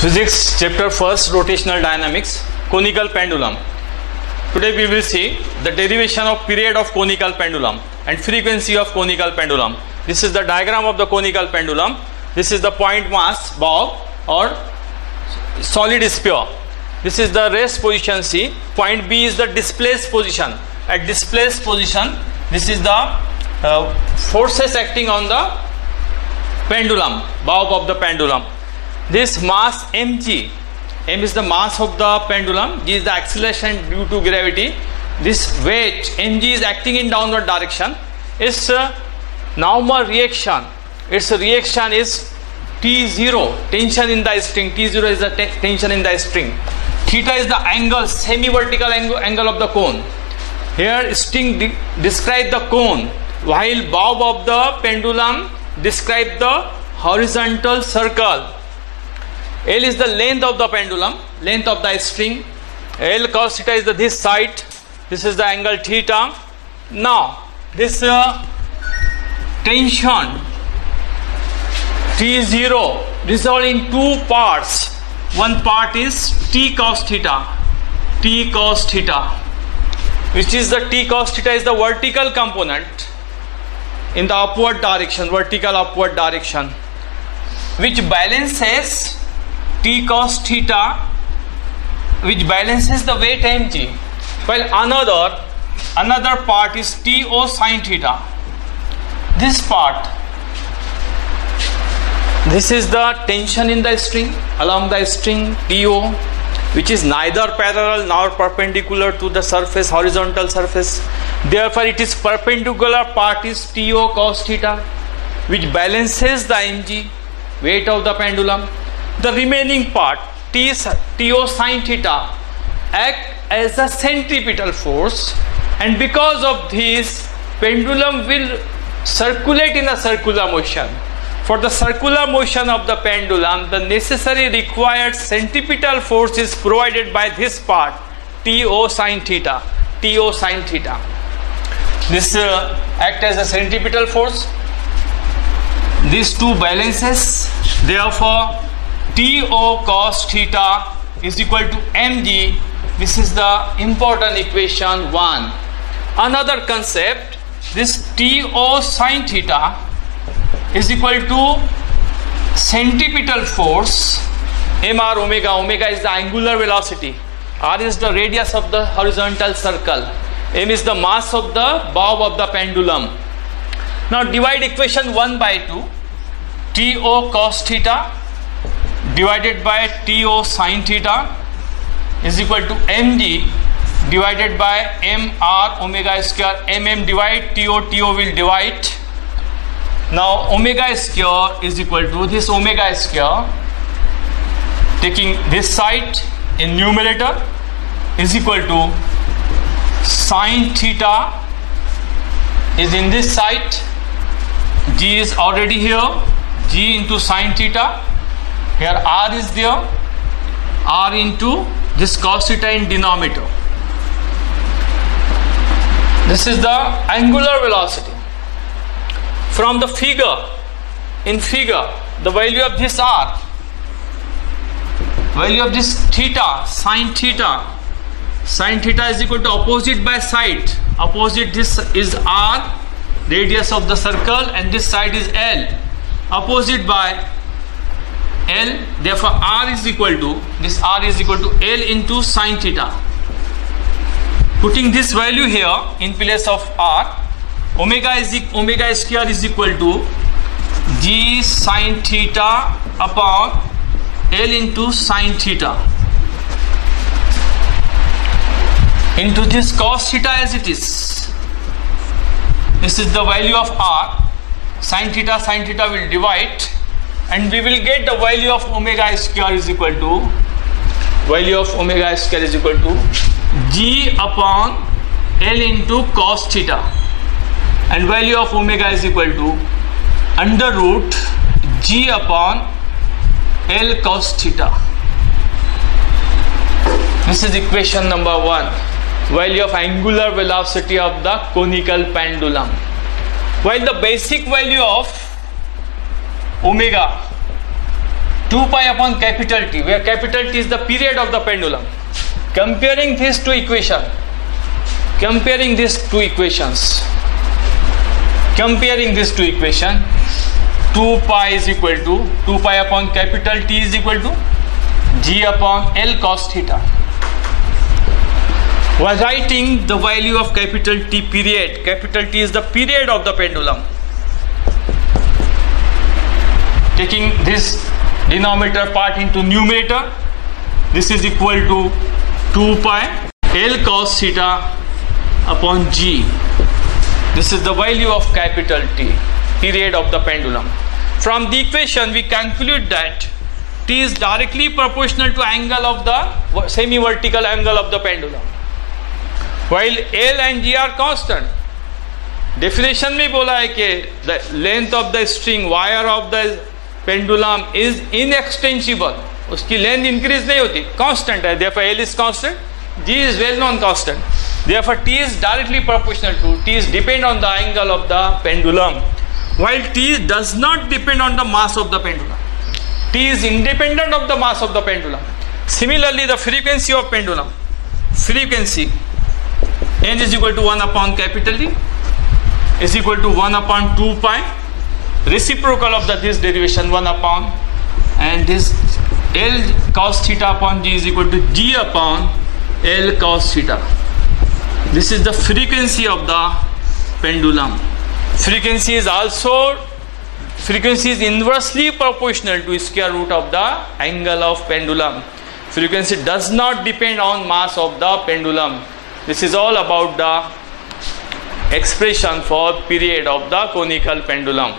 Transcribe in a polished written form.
Physics chapter 1st, rotational dynamics, conical pendulum. Today we will see the derivation of period of conical pendulum and frequency of conical pendulum. This is the diagram of the conical pendulum. This is the point mass bob or solid sphere. This is the rest position C. Point B is the displaced position. At displaced position, this is the forces acting on the pendulum, bob of the pendulum. This mass mg, m is the mass of the pendulum, g is the acceleration due to gravity. This weight mg is acting in downward direction. Its normal reaction, its reaction is T0, tension in the string. T0 is the tension in the string. Theta is the angle, semi-vertical angle of the cone. Here string describe the cone, while bob of the pendulum describe the horizontal circle. L is the length of the pendulum, length of the string. L cos theta is this side. This is the angle theta. Now, this tension T0 resolved in two parts. One part is T cos theta. T cos theta, which is the T cos theta is the vertical component in the upward direction, vertical upward direction, which balances T cos theta, which balances the weight mg, while another part is TO sin theta. This part, this is the tension in the string, along the string TO, which is neither parallel nor perpendicular to the surface, horizontal surface. Therefore, it is perpendicular part is TO cos theta, which balances the mg, weight of the pendulum. The remaining part, TO sin theta, act as a centripetal force, and because of this, pendulum will circulate in a circular motion. For the circular motion of the pendulum, the necessary required centripetal force is provided by this part, TO sin theta. TO sin theta. This act as a centripetal force. These two balances. Therefore, TO cos theta is equal to mg. This is the important equation 1. Another concept, this TO sin theta is equal to centripetal force mr omega. Omega is the angular velocity. R is the radius of the horizontal circle. M is the mass of the bob of the pendulum. Now divide equation 1 by 2. TO cos theta divided by TO sin theta is equal to mg divided by mr omega square. Mm divide TO, TO will divide. Now omega square is equal to this omega square, taking this side in numerator, is equal to sin theta is in this side. G is already here. G into sin theta. Here R is there, R into this cos theta in denominator. This is the angular velocity. From the figure, the value of this R, value of this theta, sin theta is equal to opposite by side. Opposite, this is R, radius of the circle, and this side is L. Opposite by L, therefore R is equal to, this R is equal to L into sin theta. Putting this value here in place of R, omega square is equal to G sin theta upon L into sin theta into this cos theta as it is. This is the value of R. Sin theta will divide, and we will get the value of omega square is equal to G upon L into cos theta, and value of omega is equal to under root G upon L cos theta. This is equation number 1, value of angular velocity of the conical pendulum. While the basic value of omega 2 pi upon capital T, where capital T is the period of the pendulum. Comparing these two equations, 2 pi is equal to 2 pi upon capital T is equal to G upon L cos theta. While writing the value of capital T period, capital T is the period of the pendulum. Taking this denominator part into numerator, this is equal to 2 pi L cos theta upon G. This is the value of capital T, period of the pendulum. From the equation we conclude that T is directly proportional to angle of the semi-vertical angle of the pendulum. While L and G are constant. Definition में बोला है कि the length of the string, wire of the pendulum is inextensible. उसकी length increase नहीं होती, constant है. Therefore L is constant, G is well known constant. Therefore T is directly proportional to, T is depend on the angle of the pendulum. While T does not depend on the mass of the pendulum. T is independent of the mass of the pendulum. Similarly, the frequency of pendulum, frequency N is equal to 1 upon capital T is equal to 1 upon 2 pi, reciprocal of this derivation 1 upon, and this L cos theta upon G is equal to G upon L cos theta. This is the frequency of the pendulum. Frequency is inversely proportional to square root of the angle of pendulum. Frequency does not depend on mass of the pendulum. This is all about the expression for period of the conical pendulum.